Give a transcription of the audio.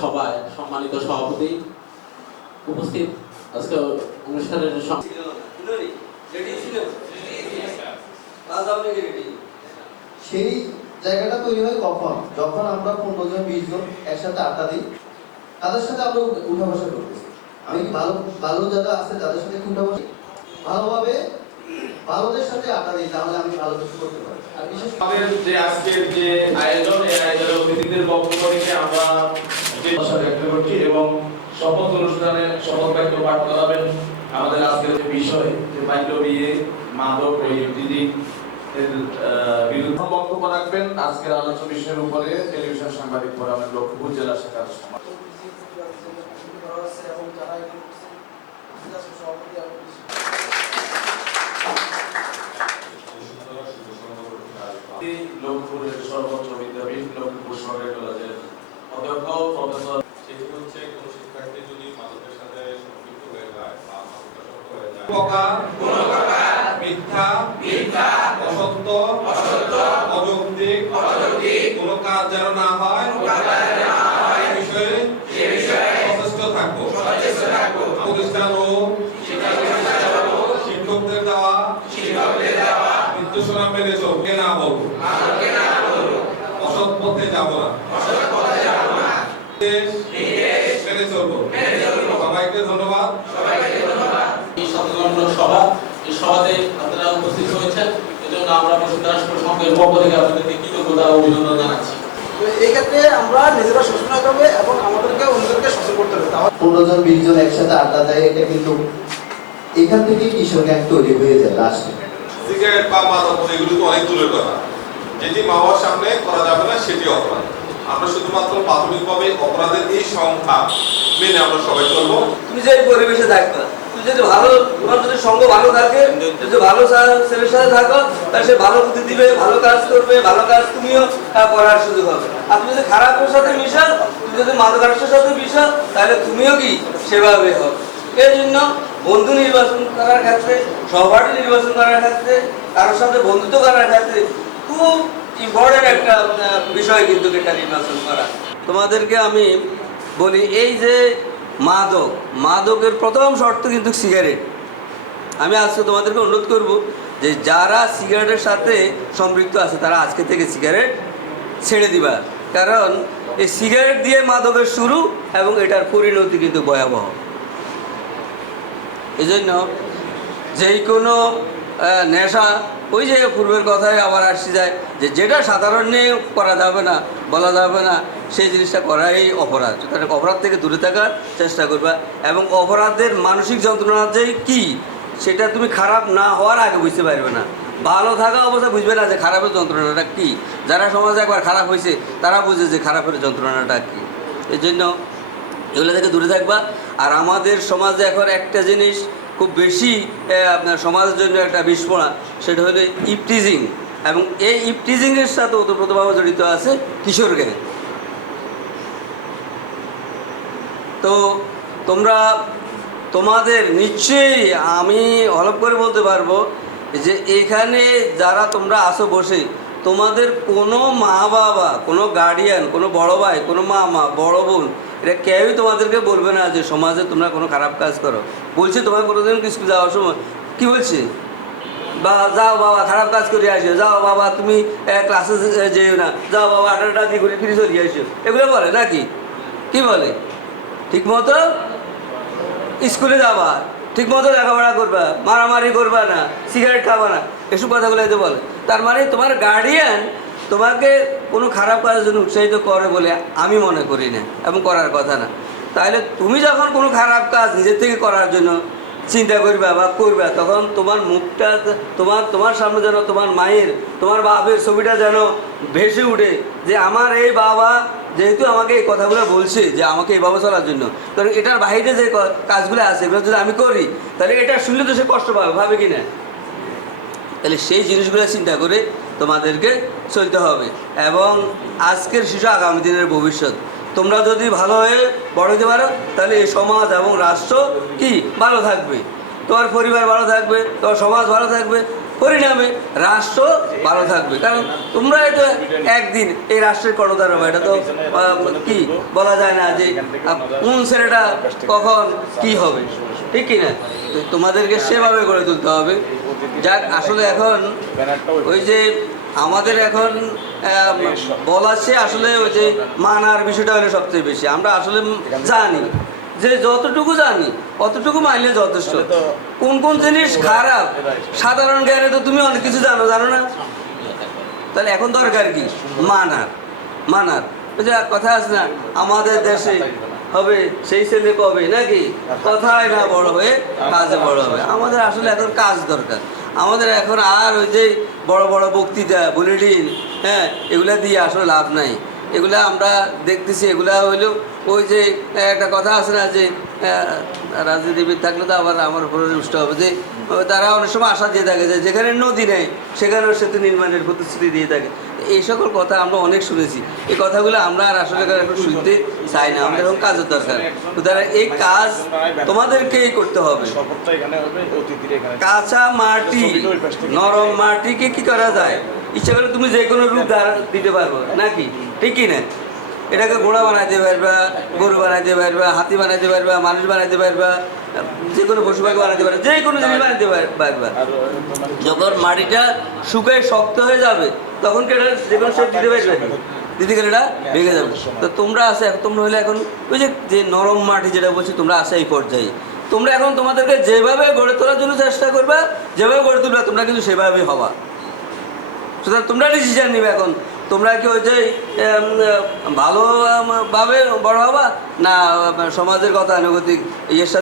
সভায় সম্মানিত সভাপতি উপস্থিত আজকে অনুষ্ঠানের সেই জায়গাটা তৈরি হয় কখন? যখন আমরা পনেরো জন বিশ জন একসাথে আড্ডা দিই তাদের সাথে আমরা উঠা- বসা করতেছি। আমি ভালো ভালো যারা আছে তাদের সাথে উঠা বসা? ভালোভাবে ভালোদের সাথে আড্ডা দিই তাহলে আমি ভালো কিছু করতে পারি আর বিশেষ আমাদের যে আজকের যে আয়োজন এই আয়োজনের অতিথিদের বক্তব্য রেখে আমরা যে আশা ব্যক্ত করছি এবং শপথ অনুষ্ঠানে শপথ বাক্য পাঠ করাবেন আমাদের আজকের যে বিষয়, যে বাল্য বিয়ে মাদক ও ইত্যাদি বিরুদ্ধে বক্তব্য রাখবেন, আজকের আলোচনা বিষয়ের উপরে টেলিভিশন সাংবাদিক ফোরামের লক্ষ্মীপুর জেলা শাখার সমাজ লক্ষ্মীপুরের সর্বোচ্চ বিদ্যাপীঠ লক্ষ্মীপুর সরকারি কলেজের অধ্যক্ষ প্রফেসর সেটি হচ্ছে কোনো শিক্ষার্থী যদি মাদকের সাথে সম্পৃক্ত হয়ে যায় বা হয়ে যায় প্রকার মিথ্যা মিথ্যা অসত্য অসত্য অযৌক্তিক অযৌক্তিক কোনো কাজ যেন না হয় হয় বিষয়ে সে বিষয়ে সচেষ্ট থাকব। সচেষ্ট থাকব। প্রতিষ্ঠান ও শিক্ষকদের দেওয়া শিক্ষকদের দেওয়া নির্দেশনা মেনে চলবে না বলব অসৎ পথে যাব না। অসৎ পথে যাব না। মেনে চলবো। এই সভাতে আপনারা উপস্থিত হয়েছেন এজন্য আমরা বসুন্ধরা রাষ্ট্র সংঘের পক্ষ থেকে আপনাদেরকে কৃতজ্ঞতা ও অভিনন্দন জানাচ্ছি। এই ক্ষেত্রে আমরা নিজেরা সচেতন হবে এবং আমাদেরকে অন্যদেরকে সচেতন করতে হবে। পনেরো জন বিশ জন একসাথে আড্ডা দেয় এটা কিন্তু এখান থেকেই কিশোর গ্যাং তৈরি হয়ে যায় লাস্টে সিগারেট বা মাদক এগুলো তো অনেক দূরের কথা। যেটি মা বাবার সামনে করা যাবে না সেটি অপরাধ। আমরা শুধুমাত্র প্রাথমিকভাবে অপরাধের এই সংখ্যা মেনে আমরা সবাই চলবো। তুমি যে পরিবেশে থাকবা যদি ভালো তোমার যদি সঙ্গ ভালো থাকে যদি ভালো ছেলের সাথে থাকো তাহলে সে ভালো বুদ্ধি দিবে ভালো কাজ করবে ভালো কাজ তুমিও করার সুযোগ হবে। আর তুমি যদি খারাপের সাথে মিশো তুমি যদি মাদকাসের সাথে মিশো তাহলে তুমিও কি সেভাবে হবে। এই জন্য বন্ধু নির্বাচন করার ক্ষেত্রে সহপাঠী নির্বাচন করার ক্ষেত্রে কারোর সাথে বন্ধুত্ব করার ক্ষেত্রে খুব ইম্পর্টেন্ট একটা বিষয় কিন্তু এটা নির্বাচন করা। তোমাদেরকে আমি বলি এই যে মাদক। মাদকের প্রথম শর্ত কিন্তু সিগারেট। আমি আজকে তোমাদেরকে অনুরোধ করব যে যারা সিগারেটের সাথে সম্পৃক্ত আছে, তারা আজকে থেকে সিগারেট ছেড়ে দিবা। কারণ এই সিগারেট দিয়ে মাদকের শুরু এবং এটার পরিণতি কিন্তু ভয়াবহ। এই জন্য যেই কোনো নেশা ওই যে পূর্বের কথায় আবার আসছি যায় যে যেটা সাধারণে করা যাবে না, বলা যাবে না, সেই জিনিসটা করাই অপরাধ। সুতরাং অপরাধ থেকে দূরে থাকার চেষ্টা করবা। এবং অপরাধের মানসিক যন্ত্রণা যে কী, সেটা তুমি খারাপ না হওয়ার আগে বুঝতে পারবে না। ভালো থাকা অবস্থা বুঝবে না যে খারাপের যন্ত্রণাটা কী। যারা সমাজে একবার খারাপ হয়েছে, তারা বুঝে যে খারাপের যন্ত্রণাটা কী। এই জন্য এগুলো থেকে দূরে থাকবা। আর আমাদের সমাজে এখন একটা জিনিস খুব বেশি আপনার সমাজের জন্য একটা বিস্ফোরণ, সেটা হলো ইপটিজিং। এবং এই ইপটিজিংয়ের সাথে ওতপ্রোতভাবে জড়িত আছে কিশোর গ্যাং। তো তোমরা, তোমাদের নিশ্চয়ই আমি হলপ করে বলতে পারব যে এখানে যারা তোমরা আসো বসে, তোমাদের কোনো মা বাবা কোনো গার্ডিয়ান কোনো বড় ভাই, কোনো মামা, বড় বোন এটা কেউই তোমাদেরকে বলবে না যে সমাজে তোমরা কোনো খারাপ কাজ করো। বলছে তোমার কোনোদিন স্কুল যাওয়ার সময় কি বলছে? বা যাও বাবা, খারাপ কাজ করে আসো যাও বাবা, তুমি ক্লাসে যেও না। যাও বাবা আঠারোটা দিয়ে ঘুরে ফিরে চলে আসো এগুলো বলে নাকি? কি বলে? ঠিক মতো? স্কুলে যাবা। ঠিক মতো লেখাপড়া করবা। মারামারি করবা না। সিগারেট খাবা না। এসব কথাগুলো এতে বলে। তার মানে তোমার গার্ডিয়ান তোমাকে কোনো খারাপ কাজের জন্য উৎসাহিত করে বলে আমি মনে করি না এবং করার কথা না। তাহলে তুমি যখন কোনো খারাপ কাজ নিজের থেকে করার জন্য চিন্তা করবে বা করবে, তখন তোমার মুখটা, তোমার তোমার সামনে যেন তোমার মায়ের, তোমার বাপের ছবিটা যেন ভেসে উঠে যে আমার এই বাবা যেহেতু আমাকে এই কথাগুলো বলছে যে আমাকে এইভাবে চলার জন্য। কারণ এটার বাইরে যে কাজগুলো আছে, এগুলো যদি আমি করি, তাহলে এটা শুনলে তো সে কষ্ট পাবে, ভাবে কি না তাহলে সেই জিনিসগুলো চিন্তা করে তোমাদেরকে চলতে হবে। এবং আজকের শিশু আগামী দিনের ভবিষ্যৎ। তোমরা যদি ভালো হয়ে বড় হতে পারো, তাহলে এই সমাজ এবং রাষ্ট্র কি? ভালো থাকবে। তোমার পরিবার ভালো থাকবে, তোমার সমাজ ভালো থাকবে, পরিণামে রাষ্ট্র ভালো থাকবে। কারণ তোমরা তো একদিন এই রাষ্ট্রের কর্ণধার হবে। এটা তো কি বলা যায় না যে কোন ছেলেটা কখন কি হবে? ঠিক কি না তো তোমাদেরকে সেভাবে গড়ে তুলতে হবে। যাক আসলে এখন ওই যে আমাদের এখন আহ, বলাচ্ছে আসলে ওই যে মানার বিষয়টা হলো সবচেয়ে বেশি। আমরা আসলে জানি যে যতটুকু জানি অতটুকু মানলে যথেষ্ট। কোন কোন জিনিস খারাপ সাধারণ জ্ঞানে তো তুমি অনেক কিছু জানো জানো না? তাহলে এখন দরকার কি? মানার। মানার। ওই যে কথা আছে না আমাদের দেশে হবে, সেই ছেলে কবে? নাকি? কথায় না বড় হয়ে কাজে বড় হবে। আমাদের আসলে এখন কাজ দরকার। আমাদের এখন আর ওই যে বড় বড় বক্তৃতা, বুলেটিন হ্যাঁ এগুলা দিয়ে আসলে লাভ নাই। এগুলা আমরা দেখতেছি, এগুলা হইল ওই যে একটা কথা আছে না যে রাজনীতিবিদ থাকলে তো আবার আমার উপরে রুষ্ট হবে যে তারা অনেক সময় আশা দিয়ে থাকে যে, যেখানে নদী নেই, সেখানেও সেতু নির্মাণের প্রতিশ্রুতি দিয়ে থাকে। এই সকল কথা আমরা অনেক শুনেছি। এই কথাগুলো আমরা আর আসলে এখন শুনতে চাই না। আমাদের এখন কাজের দরকার। তারা এই কাজ তোমাদেরকেই করতে হবে। কাঁচা মাটি নরম মাটিকে কি করা যায়? ইচ্ছা করে তুমি যে কোনো রূপ দিতে পারব নাকি? ঠিকই না। এটাকে ঘোড়া বানাইতে পারবা, গরু বানাইতে পারবা, হাতি বানাইতে পারবা, মানুষ বানাইতে পারবা, যে কোনো পশু পাখি বানাইতে পারবা, যে কোনো জিনিস বানাইতে পার- পারবা। যখন মাটিটা শুকায় শক্ত হয়ে যাবে, তখন এটা যে কোনো শেপ দিতে পারবে? দিতে গেলে এটা ভেঙে যাবে। তো তোমরা এখন, তোমরা হলে এখন ওই যে যে নরম মাটি যেটা বলছি, তোমরা আসে এই পর্যায়ে। তোমরা এখন তোমাদেরকে যেভাবে গড়ে তোলার জন্য চেষ্টা করবে, যেভাবে গড়ে তুলবে, তোমরা কিন্তু সেভাবেই হবা। সুতরাং তোমরা ডিসিশন নিবে এখন। তোমরা কি ওই যে ভালোভাবে ভালো ভাবে বড় হবা? না সমাজের কথা আনুগতিক ইয়ের